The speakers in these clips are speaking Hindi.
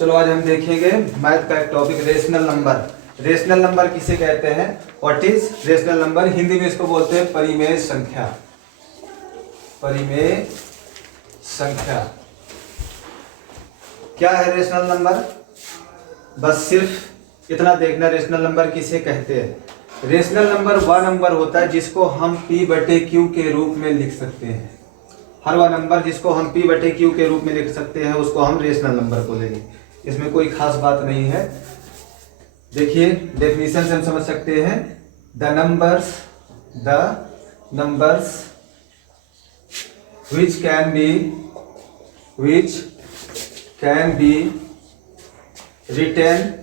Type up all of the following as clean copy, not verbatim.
चलो आज हम देखेंगे मैथ का एक topic rational number. Rational number किसे कहते हैं? What is rational number? Hindi में इसको बोलते हैं परिमेय संख्या। परिमेय संख्या क्या है रेशनल नंबर? बस सिर्फ इतना देखना, रेशनल नंबर किसे कहते हैं। रेशनल नंबर वह नंबर होता है जिसको हम P/Q के रूप में लिख सकते हैं। हर वह नंबर जिसको हम P/Q के रूप में लिख सकते हैं उसको हम रेशनल नंबर बोलेंगे। इसमें कोई खास बात नहीं है। देखिए डेफिनेशन से हम समझ सकते हैं, the numbers which can be written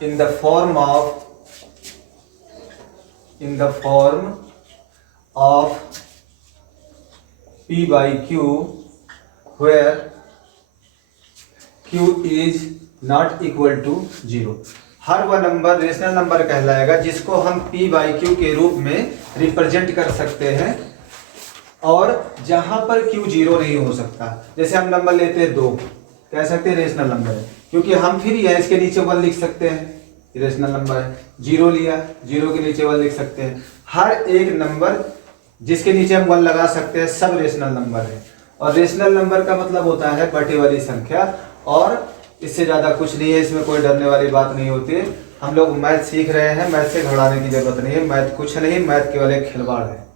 in the form of P/Q where Q is not equal to 0। हर वह नंबर रेशनल नंबर कहलाएगा जिसको हम P/Q के रूप में रिप्रेजेंट कर सकते हैं और जहां पर Q 0 नहीं हो सकता। जैसे हम नंबर लेते हैं 2, कह सकते हैं रेशनल नंबर है, क्योंकि हम फिर यह इसके नीचे 1 लिख सकते हैं, रेशनल नंबर है। 0 लिया, 0 के नीचे 1 लिख सकते हैं। हर एक नंबर जिसके नीचे हम 1 लगा सकते हैं सब रेशनल नंबर है। और रेशनल नंबर का मतलब होता है बटे वाली संख्या, और इससे ज़्यादा कुछ नहीं है। इसमें कोई डरने वाली बात नहीं होती है। हम लोग मैथ सीख रहे हैं, मैथ से घबराने की जरूरत नहीं है। मैथ कुछ नहीं, मैथ केवल एक खिलवाड़ है।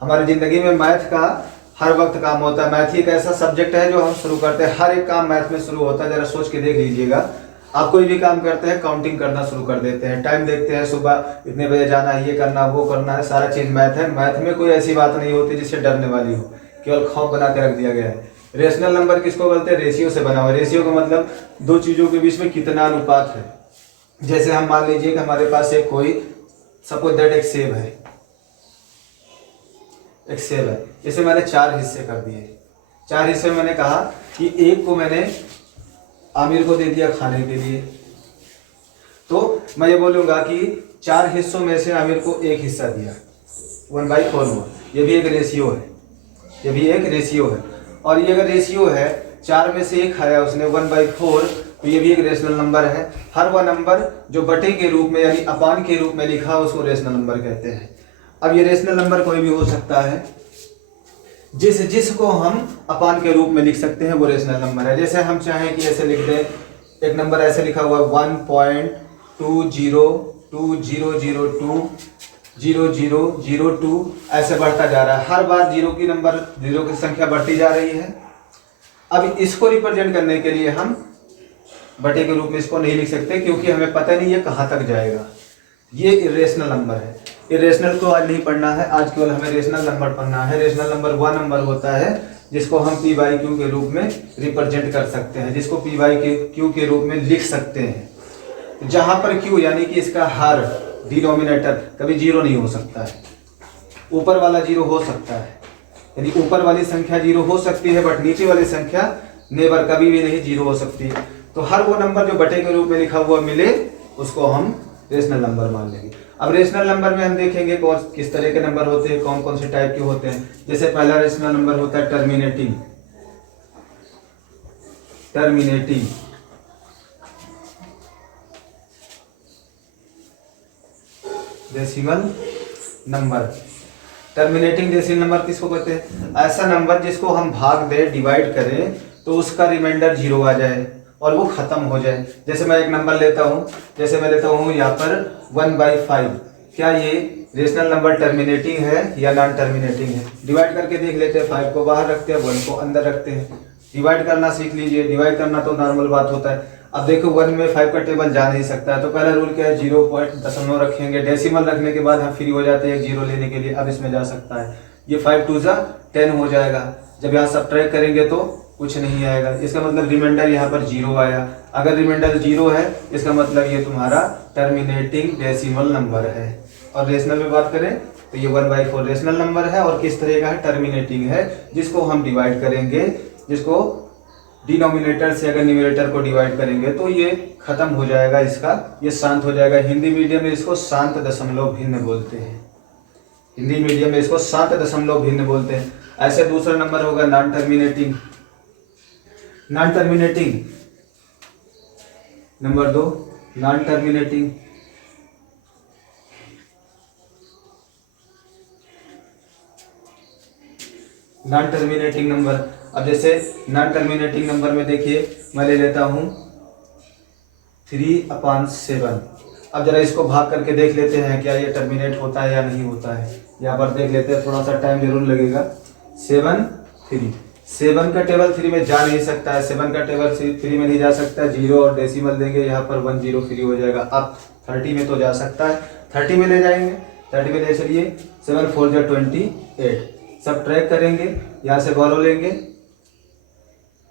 हमारी ज़िंदगी में मैथ का हर वक्त काम होता है। मैथ ही एक ऐसा सब्जेक्ट है जो हम शुरू करते हैं, हर एक काम मैथ में शुरू होता है। जरा सोच के देख लीजिएगा, आप कोई भी काम करते हैं काउंटिंग करना शुरू कर देते हैं, टाइम देखते हैं, सुबह इतने बजे जाना है, ये करना वो करना है, सारा चीज़ मैथ है। मैथ में कोई ऐसी बात नहीं होती जिससे डरने वाली हो, केवल खौफ बना के रख दिया गया है। रेशनल नंबर किसको बोलते हैं? रेशियो से बना हुआ। रेशियो का मतलब दो चीज़ों के बीच में कितना अनुपात है। जैसे हम मान लीजिए कि हमारे पास एक कोई सपोज दैट एक सेब है, इसे मैंने 4 हिस्से कर दिए। 4 हिस्से में मैंने कहा कि एक को मैंने आमिर को दे दिया खाने के लिए, तो मैं ये बोलूँगा कि 4 हिस्सों में से आमिर को एक हिस्सा दिया, 1/4 हुआ। ये भी एक रेशियो है, और ये अगर रेशियो है 4 में से 1 खाया उसने 1/4, तो ये भी एक रेशनल नंबर है। हर वह नंबर जो बटे के रूप में यानी अपान के रूप में लिखा उसको रेशनल नंबर कहते हैं। अब ये रेशनल नंबर कोई भी हो सकता है, जिसको हम अपान के रूप में लिख सकते हैं वो रेशनल नंबर है। जैसे हम चाहें कि ऐसे लिख दें, एक नंबर ऐसे लिखा हुआ है 1.200020002, ऐसे बढ़ता जा रहा है। हर बार जीरो की संख्या बढ़ती जा रही है। अब इसको रिप्रेजेंट करने के लिए हम बटे के रूप में इसको नहीं लिख सकते, क्योंकि हमें पता नहीं ये कहाँ तक जाएगा। ये इरेशनल नंबर है। इरेशनल को आज नहीं पढ़ना है, आज केवल हमें रेशनल नंबर पढ़ना है। रेशनल नंबर वह नंबर होता है जिसको हम P/Q के रूप में रिप्रेजेंट कर सकते हैं, जिसको P/Q के रूप में लिख सकते हैं। जहां पर Q यानी कि इसका हर डिनोमिनेटर कभी 0 नहीं हो सकता है। ऊपर वाला 0 हो सकता है, यानी ऊपर वाली संख्या 0 हो सकती है, बट नीचे वाली संख्या नेवर कभी भी नहीं 0 हो सकती। तो हर वो नंबर जो बटे के रूप में लिखा हुआ मिले उसको हम रेशनल नंबर मान लेंगे। अब रेशनल नंबर में हम देखेंगे कौन किस तरह के नंबर होते हैं, कौन कौन से टाइप के होते हैं। जैसे पहला रेशनल नंबर होता है terminating decimal number. Terminating decimal number किसको कहते हैं? ऐसा नंबर जिसको हम भाग दे, डिवाइड करें तो उसका रिमाइंडर 0 आ जाए और वो खत्म हो जाए। जैसे मैं एक नंबर लेता हूँ, जैसे मैं लेता हूँ यहाँ पर 1/5। क्या ये रेशनल नंबर टर्मिनेटिंग है या नॉन टर्मिनेटिंग है? डिवाइड करके देख लेते हैं। 5 को बाहर रखते हैं, 1 को अंदर रखते हैं। डिवाइड करना सीख लीजिए। डिवाइड करना तो नॉर्मल बात होता है। अब देखो 1 में 5 का टेबल जा नहीं सकता है, तो पहला रूल क्या है? 0.0 रखेंगे। डेसिमल रखने के बाद हम फ्री हो जाते हैं 0 लेने के लिए। अब इसमें जा सकता है, ये 5 2 10 हो जाएगा। जब यहाँ सब्ट्रैक्ट करेंगे तो कुछ नहीं आएगा, इसका मतलब रिमाइंडर यहाँ पर 0 आया। अगर रिमाइंडर 0 है इसका मतलब ये तुम्हारा टर्मिनेटिंग डेसिमल नंबर है। और रेशनल में बात करें तो ये 1/4 रेशनल नंबर है। और किस तरह का है? टर्मिनेटिंग है, जिसको हम डिवाइड करेंगे, जिसको डिनोमिनेटर से अगर न्यूमरेटर को डिवाइड करेंगे तो ये खत्म हो जाएगा, इसका ये शांत हो जाएगा। हिंदी मीडियम में इसको शांत दशमलव भिन्न बोलते हैं। हिंदी मीडियम में इसको शांत दशमलव भिन्न बोलते हैं। ऐसे दूसरा नंबर होगा non terminating. Non terminating, number 2 non terminating, non terminating number. अब जैसे नॉन टर्मिनेटिंग नंबर में देखिए मैं ले लेता हूँ 3/7। अब जरा इसको भाग करके देख लेते हैं क्या ये टर्मिनेट होता है या नहीं होता है। यहाँ पर देख लेते हैं, थोड़ा सा टाइम जरूर लगेगा। 7 3, 7 का टेबल 3 में जा नहीं सकता है, 7 का टेबल 3 में नहीं जा सकता। 0 और डेसिमल देंगे यहाँ पर 1 0 फ्री हो जाएगा। अब 30 में तो जा सकता है, 30 में ले जाएंगे, 30 में ले चलिए। 7 4 जा 28, सब ट्रैक करेंगे, यहाँ से बारह लेंगे,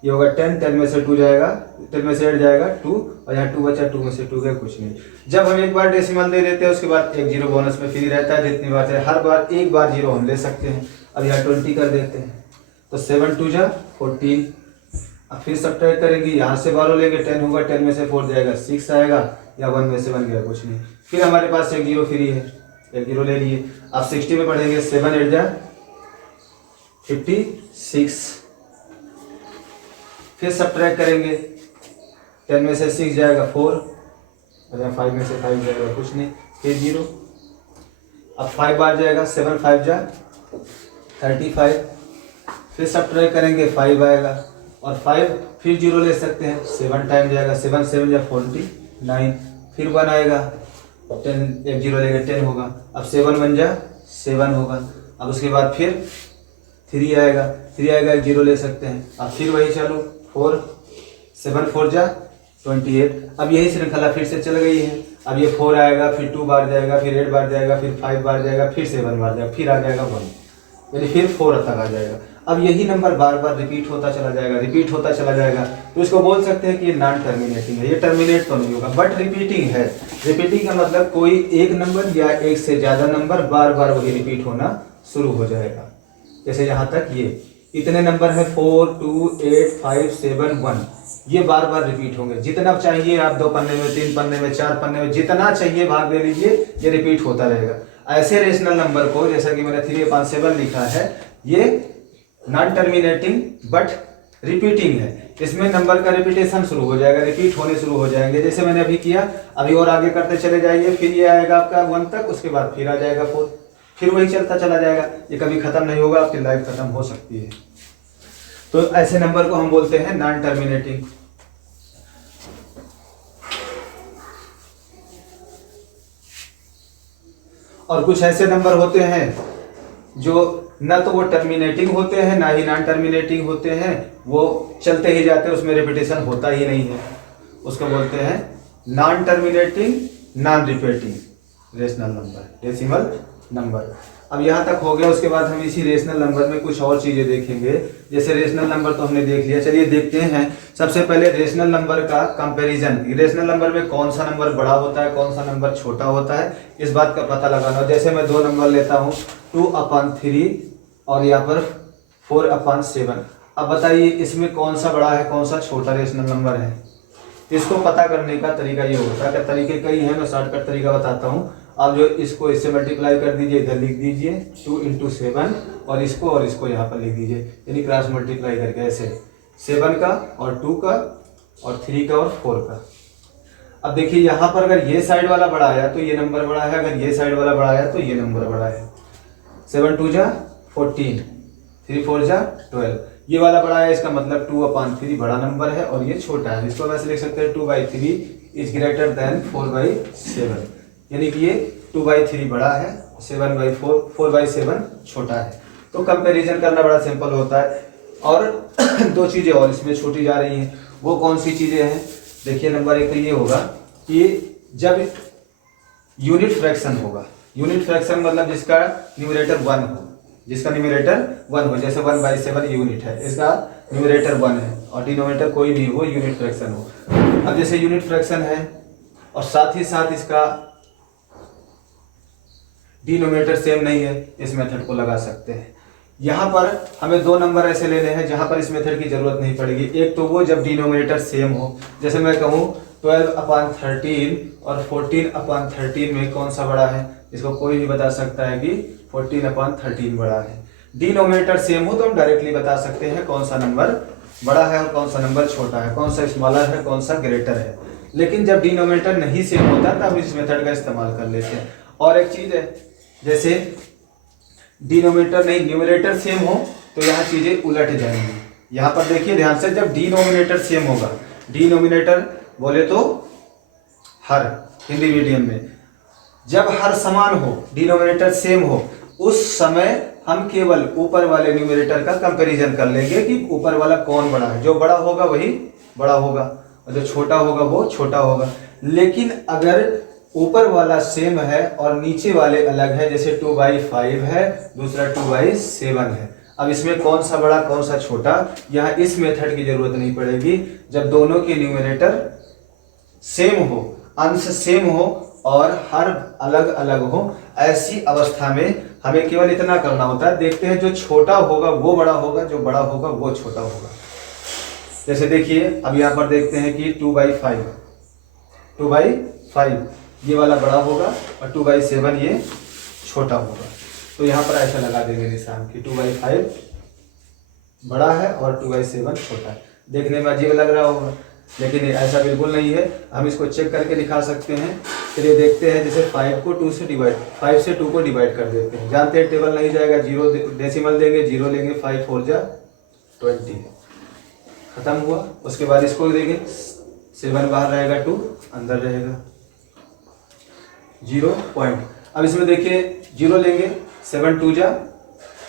ये होगा 10, 10 में से 2 जाएगा, 10 में से 8 जाएगा 2, और यहाँ 2 बचा, 2 में से 2 गया, कुछ नहीं। जब हम एक बार डेसिमल दे देते हैं उसके बाद एक 0 बोनस में फ्री रहता है, जितनी बार है हर बार एक बार 0 हम ले सकते हैं। अब यहाँ 20 कर देते हैं, तो 7 2 जा 14। अब फिर सब ट्रैक करेंगे, यहाँ से 12 लेंगे, 10 होगा, 10 में से 4 जाएगा, 6 आएगा, या 1 में से 1 गया, कुछ नहीं। फिर हमारे पास एक 0 फ्री है, एक 0 ले लिए। अब 60 में पढ़ेंगे, 7 8 जा 56। फिर सब ट्रैक करेंगे, 10 में से 6 जाएगा 4, और 5 में से 5 जाएगा, कुछ नहीं, फिर 0। अब 5 बार जाएगा, 7 5 जा 35। फिर सब ट्रैक करेंगे, 5 आएगा, और 5 फिर 0 ले सकते हैं, 7 टाइम जाएगा, 7 7 जा 49। फिर 1 आएगा, 10 एक 0 लेंगे, 10 होगा। अब 7 1 जा 7 होगा। अब उसके बाद फिर 3 आएगा, 3 आएगा, एक 0 ले सकते हैं। अब फिर वही चालू, 4 7 4 जा 28। अब यही श्रृंखला फिर से चल गई है। अब ये 4 आएगा, फिर 2 बार जाएगा, फिर 8 बार जाएगा, फिर 5 बार जाएगा, फिर 7 बार जाएगा, फिर आ जाएगा 1, यानी फिर 4 तक आ जाएगा। अब यही नंबर बार बार रिपीट होता चला जाएगा, रिपीट होता चला जाएगा, तो इसको बोल सकते हैं कि ये नॉन टर्मिनेटिंग है। ये टर्मिनेट तो नहीं होगा, बट रिपीटिंग है। रिपीटिंग का मतलब कोई एक नंबर या एक से ज्यादा नंबर बार बार वही रिपीट होना शुरू हो जाएगा। जैसे यहाँ तक ये इतने नंबर है 4 2 8 5 7 1, ये बार बार रिपीट होंगे। जितना चाहिए आप 2 पन्ने में, 3 पन्ने में, 4 पन्ने में, जितना चाहिए भाग दे लीजिए, ये रिपीट होता रहेगा। ऐसे रेशनल नंबर को, जैसा कि मैंने 3/7 लिखा है, ये नॉन टर्मिनेटिंग बट रिपीटिंग है। इसमें नंबर का रिपीटेशन शुरू हो जाएगा, रिपीट होने शुरू हो जाएंगे, जैसे मैंने अभी किया। अभी और आगे करते चले जाइए, फिर ये आएगा आपका 1 तक, उसके बाद फिर आ जाएगा 4, फिर वही चलता चला जाएगा। ये कभी खत्म नहीं होगा, आपकी लाइफ खत्म हो सकती है। तो ऐसे नंबर को हम बोलते हैं नॉन टर्मिनेटिंग। और कुछ ऐसे नंबर होते हैं जो ना तो वो टर्मिनेटिंग होते हैं, ना ही नॉन टर्मिनेटिंग होते हैं, वो चलते ही जाते हैं, उसमें रिपीटेशन होता ही नहीं है। उसको बोलते हैं non terminating non repeating rational number, decimal number. अब यहाँ तक हो गया। उसके बाद हम इसी रेशनल नंबर में कुछ और चीजें देखेंगे। जैसे रेशनल नंबर तो हमने देख लिया, चलिए देखते हैं सबसे पहले रेशनल नंबर का कंपैरिजन। रेशनल नंबर में कौन सा नंबर बड़ा होता है, कौन सा नंबर छोटा होता है, इस बात का पता लगाना। जैसे मैं 2 नंबर लेता हूँ, 2/3 और यहाँ पर 4/7। अब बताइए इसमें कौन सा बड़ा है, कौन सा छोटा रेशनल नंबर है। इसको पता करने का तरीका ये होता है, तरीके कई हैं, मैं शॉर्टकट तरीका बताता हूँ। आप जो इसको इससे मल्टीप्लाई कर दीजिए, इधर लिख दीजिए 2 × 7, और इसको यहाँ पर लिख दीजिए, यानी क्रॉस मल्टीप्लाई करके ऐसे 7 का और 2 का और 3 का और 4 का। अब देखिए यहाँ पर अगर ये साइड वाला बड़ा आया तो ये नंबर बड़ा है, अगर ये साइड वाला बड़ा आया तो ये नंबर बड़ा है। 7 2 जा 14, 3 4 जा 12, ये वाला बड़ा है, इसका मतलब 2/3 बड़ा नंबर है और ये छोटा है। इसको वैसे लिख सकते हैं 2/3 इज ग्रेटर देन 4/7, यानी कि ये 2/3 बड़ा है, 4/7 छोटा है। तो कंपैरिजन करना बड़ा सिंपल होता है। और 2 चीजें और इसमें छोटी जा रही हैं, वो कौन सी चीजें हैं। देखिए नंबर 1 तो ये होगा कि जब यूनिट फ्रैक्शन होगा, यूनिट फ्रैक्शन मतलब जिसका न्यूमरेटर 1 हो, जिसका न्यूमरेटर 1 हो, जैसे 1/7 यूनिट है, इसका न्यूमरेटर 1 है और डिनोमिनेटर कोई भी हो, यूनिट फ्रैक्शन हो। अब जैसे यूनिट फ्रैक्शन है और साथ ही साथ इसका डिनोमिनेटर सेम नहीं है, इस मेथड को लगा सकते हैं। यहाँ पर हमें 2 नंबर ऐसे लेने हैं जहाँ पर इस मेथड की जरूरत नहीं पड़ेगी। एक तो वो जब डिनोमिनेटर सेम हो, जैसे मैं कहूँ 12/13 और 14/13 में कौन सा बड़ा है, इसको कोई भी बता सकता है कि 14/13 बड़ा है। डिनोमिनेटर सेम हो तो हम डायरेक्टली बता सकते हैं कौन सा नंबर बड़ा है और कौन सा नंबर छोटा है, कौन सा स्मॉलर है, कौन सा ग्रेटर है। लेकिन जब डिनोमिनेटर नहीं सेम होता तब इस मेथड का इस्तेमाल कर लेते हैं। और एक चीज़ है, जैसे डिनोमिनेटर नहीं न्यूमरेटर सेम हो तो यहाँ चीज़ें उलट जाएंगी। यहाँ पर देखिए ध्यान से, जब डिनोमिनेटर सेम होगा, डिनोमिनेटर बोले तो हर, हिंदी मीडियम में जब हर समान हो, डिनोमिनेटर सेम हो, उस समय हम केवल ऊपर वाले न्यूमरेटर का कंपैरिजन कर लेंगे कि ऊपर वाला कौन बड़ा है। जो बड़ा होगा वही बड़ा होगा और जो छोटा होगा वो छोटा होगा। लेकिन अगर ऊपर वाला सेम है और नीचे वाले अलग है, जैसे 2/5 है, दूसरा 2/7 है, अब इसमें कौन सा बड़ा कौन सा छोटा, यहाँ इस मेथड की जरूरत नहीं पड़ेगी। जब दोनों के न्यूमरेटर सेम हो, अंश सेम हो और हर अलग अलग हो, ऐसी अवस्था में हमें केवल इतना करना होता है, देखते हैं जो छोटा होगा वो बड़ा होगा, जो बड़ा होगा वो छोटा होगा। जैसे देखिए अब यहाँ पर देखते हैं कि 2/5 ये वाला बड़ा होगा और 2/7 ये छोटा होगा। तो यहाँ पर ऐसा लगा देंगे निशान कि 2/5 बड़ा है और 2/7 छोटा है। देखने में अजीब लग रहा होगा, लेकिन ऐसा बिल्कुल नहीं है। हम इसको चेक करके दिखा सकते हैं। चलिए देखते हैं, जैसे 5 को 2 से डिवाइड, 5 से 2 को डिवाइड कर देते हैं। जानते हैं टेबल नहीं जाएगा, जीरो डेसिमल देंगे, जीरो लेंगे, 5 4 जा 20, खत्म हुआ। उसके बाद इसको देंगे, 7 बाहर रहेगा, 2 अंदर रहेगा, 0 पॉइंट। अब इसमें देखिए 0 लेंगे, 7 2 जा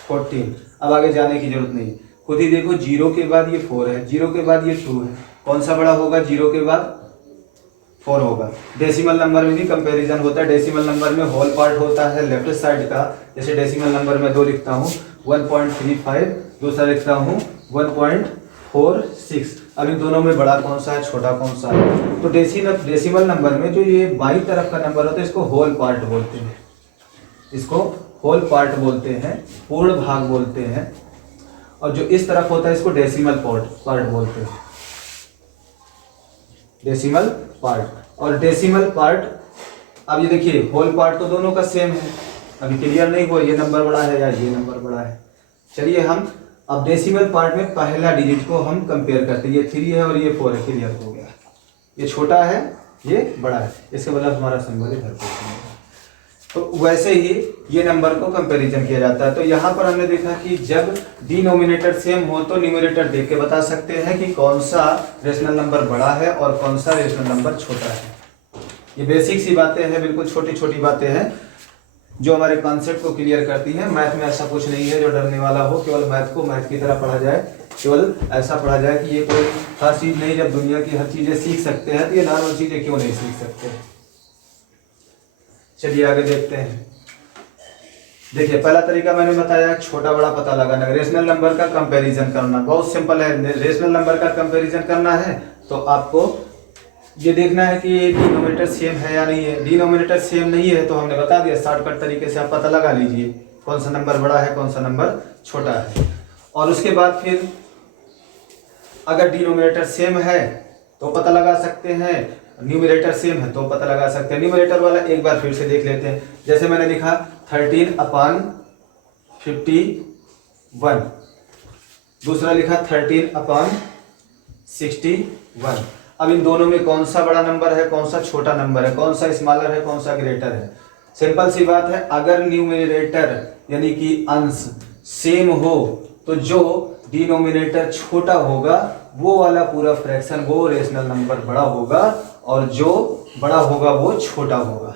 14। अब आगे जाने की जरूरत नहीं, खुद ही देखो 0 के बाद ये 4 है, 0 के बाद ये 2 है, कौन सा बड़ा होगा, 0 के बाद 4 होगा। डेसिमल नंबर में भी कंपैरिजन होता है। डेसिमल नंबर में होल पार्ट होता है लेफ्ट साइड का, जैसे डेसिमल नंबर में 2 लिखता हूँ 1.35, दूसरा लिखता हूँ 1.46। अब इन दोनों में बड़ा कौन सा है, छोटा कौन सा है। तो डेसिमल नंबर में जो ये बाईं तरफ का नंबर होता है इसको होल पार्ट बोलते हैं, इसको होल पार्ट बोलते हैं, पूर्ण भाग बोलते हैं। और जो इस तरफ होता है इसको डेसिमल पार्ट बोलते हैं, डेसिमल पार्ट। और डेसिमल पार्ट, अब ये देखिए होल पार्ट तो दोनों का सेम है, अभी क्लियर नहीं हुआ ये नंबर बड़ा है या ये नंबर बड़ा है। चलिए हम अब डेसिमल पार्ट में पहला डिजिट को हम कंपेयर करते हैं, ये 3 है और ये 4 है, क्लियर हो गया। ये छोटा है, ये बड़ा है, इसके मतलब हमारा सिंबल इधर पे। तो वैसे ही ये नंबर को कंपैरिजन किया जाता है। तो यहाँ पर हमने देखा कि जब डिनोमिनेटर सेम हो तो न्यूमरेटर देख के बता सकते हैं कि कौन सा रेशनल नंबर बड़ा है और कौन सा रेशनल नंबर छोटा है। ये बेसिक सी बातें हैं, बिल्कुल छोटी छोटी बातें हैं जो हमारे कॉन्सेप्ट को क्लियर करती हैं। मैथ में ऐसा कुछ नहीं है जो डरने वाला हो, केवल मैथ को मैथ की तरह पढ़ा जाए, केवल ऐसा पढ़ा जाए कि ये कोई खास चीज़ नहीं। जब दुनिया की हर चीज़ें सीख सकते हैं तो ये नॉर्मल चीज़ें क्यों नहीं सीख सकते। चलिए आगे देखते हैं। देखिए पहला तरीका मैंने बताया छोटा बड़ा पता लगाना, रेशनल नंबर का कंपैरिजन करना। बहुत सिंपल है, रेशनल नंबर का कंपैरिजन करना है तो आपको ये देखना है कि डिनोमिनेटर सेम है या नहीं है। डिनोमिनेटर सेम नहीं है तो हमने बता दिया, शॉर्टकट तरीके से आप पता लगा लीजिए कौन सा नंबर बड़ा है कौन सा नंबर छोटा है। और उसके बाद फिर अगर डिनोमिनेटर सेम है तो पता लगा सकते हैं, न्यूमरेटर सेम है तो पता लगा सकते हैं। न्यूमरेटर वाला एक बार फिर से देख लेते हैं। जैसे मैंने लिखा 13/51, दूसरा लिखा 13/61। अब इन दोनों में कौन सा बड़ा नंबर है कौन सा छोटा नंबर है, कौन सा स्मॉलर है कौन सा ग्रेटर है। सिंपल सी बात है, अगर न्यूमरेटर यानी कि अंश सेम हो तो जो डिनोमिनेटर छोटा होगा वो वाला पूरा फ्रैक्शन, वो रेशनल नंबर बड़ा होगा और जो बड़ा होगा वो छोटा होगा।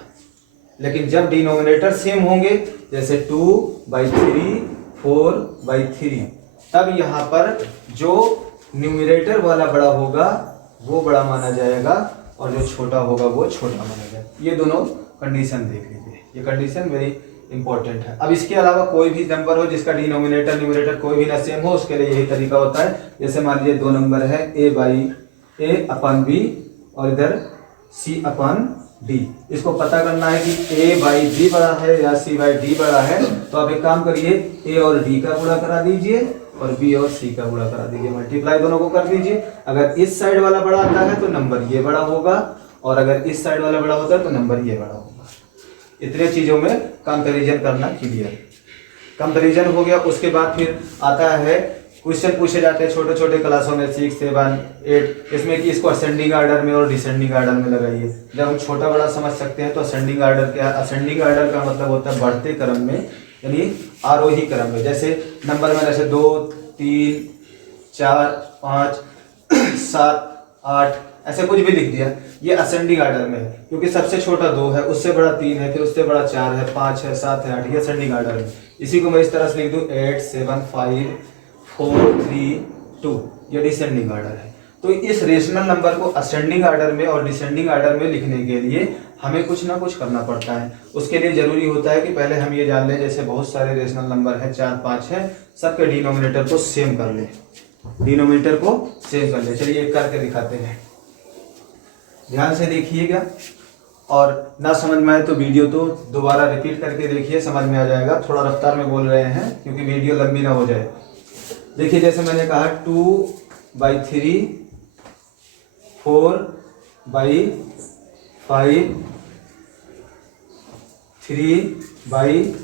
लेकिन जब डिनोमिनेटर सेम होंगे जैसे 2/3 4/3, तब यहाँ पर जो न्यूमरेटर वाला बड़ा होगा वो बड़ा माना जाएगा और जो छोटा होगा वो छोटा माना जाएगा। ये दोनों कंडीशन देख लीजिए, ये कंडीशन वेरी इंपॉर्टेंट है। अब इसके अलावा कोई भी नंबर हो जिसका डिनोमिनेटर न्यूमरेटर कोई भी ना सेम हो, उसके लिए यही तरीका होता है। जैसे मान लीजिए 2 नंबर है a/b और इधर c/d। इसको पता करना है कि a/b बड़ा है या c/d बड़ा है, तो आप एक काम करिए, a और d का गुणा करा दीजिए और b और c का गुणा करा दीजिए, मल्टीप्लाई दोनों को कर दीजिए। अगर इस साइड वाला बड़ा आता है तो नंबर ये बड़ा होगा और अगर इस साइड वाला बड़ा होता है तो नंबर ये बड़ा होगा। इतने चीजों में कंपैरिजन करना क्लियर। कंपैरिजन हो गया, उसके बाद फिर आता है क्वेश्चन पूछे जाते हैं छोटे छोटे क्लासों में 6, 7, 8, इसमें कि इसको असेंडिंग आर्डर में और डिसेंडिंग आर्डर में लगाइए। जब हम छोटा बड़ा समझ सकते हैं तो असेंडिंग आर्डर क्या है, असेंडिंग आर्डर का मतलब होता है बढ़ते क्रम में, यानी आरोही क्रम में। जैसे नंबर में जैसे 2, 3, 4, 5, 7, 8 ऐसे कुछ भी लिख दिया, ये असेंडिंग आर्डर में है, क्योंकि सबसे छोटा 2 है, उससे बड़ा 3 है, फिर उससे बड़ा 4 है, 5 है, 7 है, 8, ये असेंडिंग आर्डर में। इसी को मैं इस तरह से लिख दूं 8, 7, 5, 4, 3, 2, ये डिसेंडिंग आर्डर है। तो इस रेशनल नंबर को असेंडिंग आर्डर में और डिसेंडिंग आर्डर में लिखने के लिए हमें कुछ ना कुछ करना पड़ता है। उसके लिए जरूरी होता है कि पहले हम ये जान लें, जैसे बहुत सारे रेशनल नंबर है, 4, 5 है, सबके डिनोमिनेटर को सेम कर ले, डिनोमिनेटर को सेम कर ले। चलिए एक करके दिखाते हैं, ध्यान से देखिएगा, और ना समझ में आए तो वीडियो तो दोबारा रिपीट करके देखिए, समझ में आ जाएगा। थोड़ा रफ्तार में बोल रहे हैं क्योंकि वीडियो लंबी ना हो जाए। देखिए जैसे मैंने कहा 2/3, 4/5, 3/5,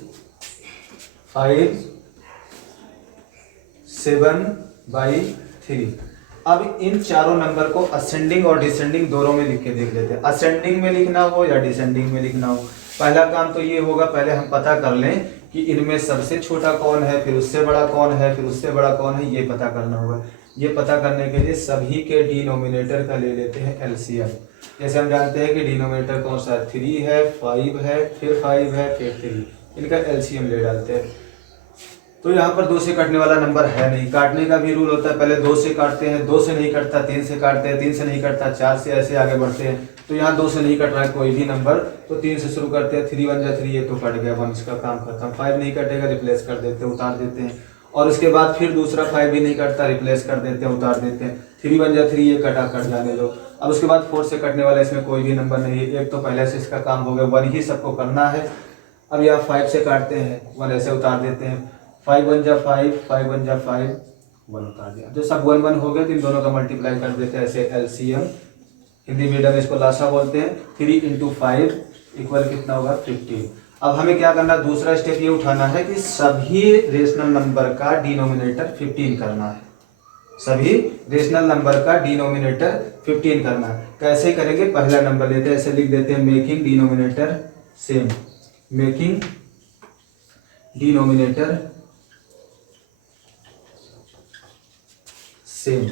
7/3। अब इन चारों नंबर को असेंडिंग और डिसेंडिंग दोनों में लिख के देख लेते हैं। असेंडिंग में लिखना हो या डिसेंडिंग में लिखना हो, पहला काम तो ये होगा, पहले हम पता कर लें कि इनमें सबसे छोटा कौन है, फिर उससे बड़ा कौन है, फिर उससे बड़ा कौन है, ये पता करना होगा। ये पता करने के लिए सभी के डिनोमिनेटर का ले लेते हैं एलसीएम। जैसे हम जानते हैं कि डिनोमिनेटर कौन सा है, 3 है, 5 है, फिर 5 है, फिर 3, इनका एलसीएम ले डालते हैं। तो यहाँ पर 2 से कटने वाला नंबर है नहीं, काटने का भी रूल होता है, पहले 2 से काटते हैं, 2 से नहीं कटता 3 से काटते हैं, 3 से नहीं कटता 4 से, ऐसे आगे बढ़ते हैं। तो यहाँ 2 से नहीं कट रहा है कोई भी नंबर, तो 3 से शुरू करते हैं, 3 1 जा 3, ये तो कट गया 1, इसका काम खत्म। 5 नहीं कटेगा, रिप्लेस कर देते हैं, उतार देते हैं। और उसके बाद फिर दूसरा 5 भी नहीं कटता, रिप्लेस कर देते हैं, उतार देते हैं। 3 1 जा 3, ये कटा, कट जाने दो। अब उसके बाद 4 से कटने वाला इसमें कोई भी नंबर नहीं है, एक तो पहले से इसका काम हो गया, 1 ही सबको करना है। अब यहाँ 5 से काटते हैं, 1 ऐसे उतार देते हैं, 5 1 जा 5, 5 1 जा 5, 1 उतार दिया। जो सब 1 1 हो गए तो इन दोनों का मल्टीप्लाई कर देते हैं, ऐसे एलसीएम, हिंदी मीडियम में इसको लासा बोलते हैं। 3 × 5 इक्वल कितना होगा, 15। अब हमें क्या करना है, दूसरा स्टेप ये उठाना है कि सभी रेशनल नंबर का डिनोमिनेटर 15 करना है। सभी रेशनल नंबर का डिनोमिनेटर 15 करना है। कैसे करेंगे, पहला नंबर लेते हैं, ऐसे लिख देते हैं, making denominator same, making denominator same,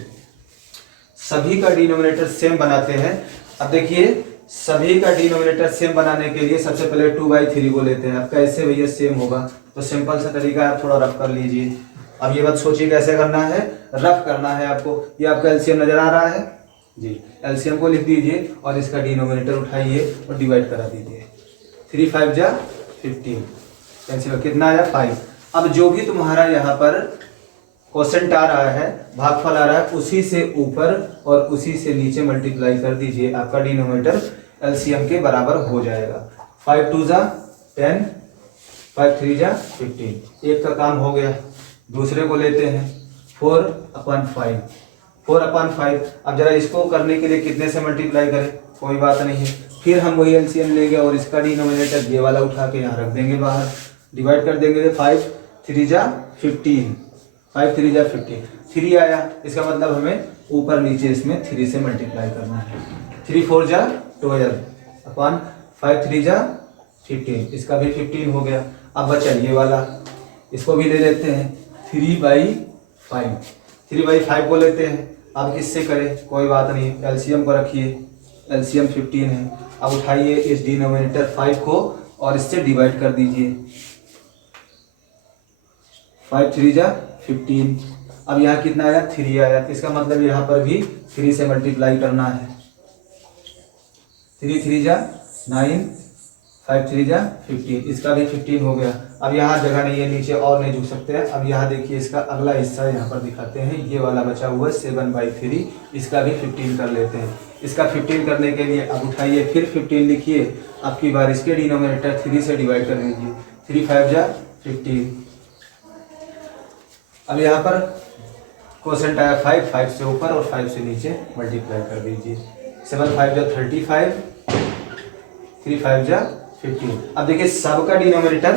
सभी का डिनोमिनेटर सेम बनाते हैं। अब देखिए सभी का डिनोमिनेटर सेम बनाने के लिए सबसे पहले 2/3 को लेते हैं। अब कैसे भैया सेम होगा, तो सिंपल सा तरीका है, थोड़ा रफ कर लीजिए। अब ये बात सोचिए कैसे करना है, रफ करना है आपको। ये आपका एलसीएम नजर आ रहा है जी, एलसीएम को लिख दीजिए और इसका डिनोमिनेटर उठाइए और डिवाइड करा दीजिए। 3 5 जा 15, कैंसिल कितना आया 5। अब जो भी तुम्हारा यहाँ पर क्वोशेंट आ रहा है, भागफल आ रहा है, उसी से ऊपर और उसी से नीचे मल्टीप्लाई कर दीजिए, आपका डिनोमिनेटर एलसीएम के बराबर हो जाएगा। 5 2 जा 10, 5 3 जा 15, एक का काम हो गया। दूसरे को लेते हैं 4/5, 4/5। अब जरा इसको करने के लिए कितने से मल्टीप्लाई करें, कोई बात नहीं है, फिर हम वही एलसीएम लेंगे और इसका डिनोमिनेटर ये वाला उठा के यहाँ रख देंगे बाहर, डिवाइड कर देंगे। 5 3 जा 15, 5 3 जा 15, 3 आया, इसका मतलब हमें ऊपर नीचे इसमें 3 से मल्टीप्लाई करना है। 3 4 जा 12 अपन 5 3 जा 15, इसका भी 15 हो गया। अब बचा ये वाला, इसको भी ले लेते हैं 3/5, 3/5 को लेते हैं। अब किससे करें, कोई बात नहीं, एलसीएम को रखिए, एलसीएम 15 है। अब उठाइए इस डिनोमिनेटर 5 को और इससे डिवाइड कर दीजिए, 5 3 जा 15। अब यहाँ कितना आया, 3 आया, इसका मतलब यहाँ पर भी 3 से मल्टीप्लाई करना है। 3 3 जा 9, 5 3 जा 15, इसका भी 15 हो गया। अब यहाँ जगह नहीं है, नीचे और नहीं झुक सकते हैं। अब यहाँ देखिए इसका अगला हिस्सा यहाँ पर दिखाते हैं, ये वाला बचा हुआ है 7/3, इसका भी 15 कर लेते हैं। इसका 15 करने के लिए अब उठाइए फिर 15 लिखिए, अब की बार इसके डिनोमिनेटर 3 से डिवाइड कर दीजिए, 3 5 जा 15। अब यहाँ पर क्वोशेंट आया 5, 5 से ऊपर और 5 से नीचे मल्टीप्लाई कर दीजिए, 7 5 जा 35, 3 5 जा 15। अब देखिए सबका डिनोमिनेटर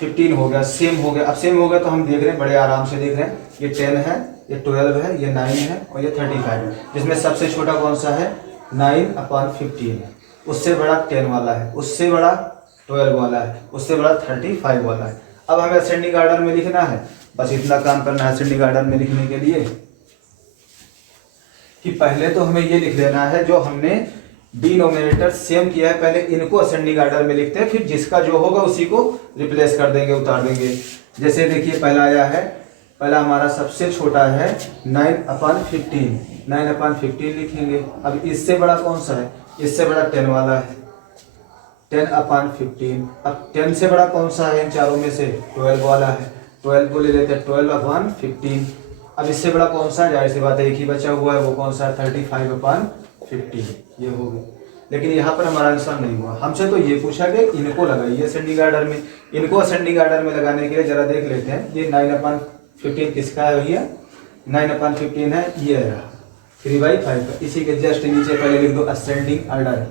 15 हो गया, सेम हो गया। अब सेम हो गया तो हम देख रहे हैं, बड़े आराम से देख रहे हैं, ये 10 है, ये 12 है, ये 9 है और ये 35 है। जिसमें सबसे छोटा कौन सा है? 9/15 है। उससे बड़ा 10 वाला है, उससे बड़ा 12 वाला है, उससे बड़ा 35 वाला है। अब हमें असेंडिंग ऑर्डर में लिखना है, बस इतना काम करना है असेंडिंग ऑर्डर में लिखने के लिए कि पहले तो हमें ये लिख लेना है जो हमने डिनोमिनेटर सेम किया है, पहले इनको असेंडिंग ऑर्डर में लिखते हैं, फिर जिसका जो होगा उसी को रिप्लेस कर देंगे, उतार देंगे। जैसे देखिए पहला आया है, पहला हमारा सबसे छोटा है 9/15, 9/15 लिखेंगे। अब इससे बड़ा कौन सा है? इससे बड़ा 10 वाला है, 10/15। अब 10 से बड़ा कौन सा है इन चारों में से? 12 वाला है, 12 को ले लेते हैं, 12/15। अब इससे बड़ा कौन सा है? जाहिर सी बात है एक ही बचा हुआ है, वो कौन सा है? 35/15, ये हो गया। लेकिन यहाँ पर हमारा आंसर नहीं हुआ, हमसे तो ये पूछा कि इनको लगाइए असेंडिंग ऑर्डर में। इनको असेंडिंग ऑर्डर में लगाने के लिए जरा देख लेते हैं, ये 9/15 किसका है भैया? 9/15 है, ये रहा 3/5 का। इसी के जस्ट नीचे पहले लिख दो असेंडिंग ऑर्डर।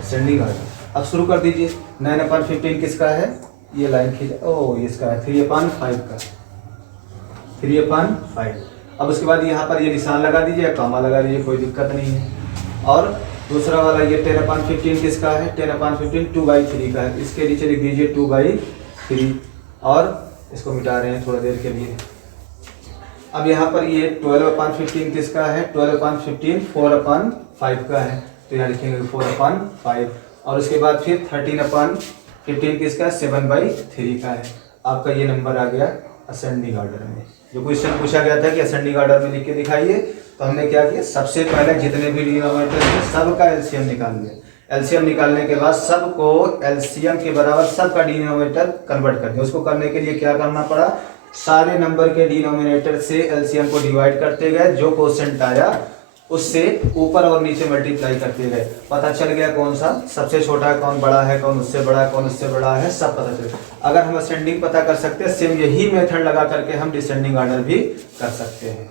असेंडिंग ऑर्डर अब शुरू कर दीजिए। 9/15 किसका है? ये लाइन खींच, ओ इसका है 3/5 का, 3/5। अब उसके बाद यहाँ पर ये निशान लगा दीजिए, कॉमा लगा दीजिए, कोई दिक्कत नहीं है। और दूसरा वाला ये 10/15 किसका है? 10/15 2/3 का है, इसके नीचे लिख दीजिए 2/3 और इसको मिटा रहे हैं थोड़ा देर के लिए। अब यहाँ पर ये 12/15 किसका है? 12/15 4/5 का है, तो यहाँ लिखेंगे 4/5। और उसके बाद फिर 13/15 किसका है? 7/3 का है। आपका ये नंबर आ गया असेंडिंग ऑर्डर में। जो क्वेश्चन पूछा गया था कि असेंडिंग ऑर्डर में लिख के दिखाइए, तो हमने क्या किया, सबसे पहले जितने भी डिनोमिनेटर थे सबका एलसीएम निकाल लिया। एलसीएम निकालने के बाद सबको एलसीएम के बराबर सबका डिनोमिनेटर कन्वर्ट कर दिया। उसको करने के लिए क्या करना पड़ा? सारे नंबर के डिनोमिनेटर से एलसीएम को डिवाइड करते गए, जो क्वोशिएंट आया उससे ऊपर और नीचे मल्टीप्लाई करते गए। पता चल गया कौन सा सबसे छोटा है, कौन बड़ा है, कौन उससे बड़ा है, कौन उससे बड़ा है, सब पता चल गया। अगर हम असेंडिंग पता कर सकते हैं, सेम यही मेथड लगा करके हम डिसेंडिंग ऑर्डर भी कर सकते हैं।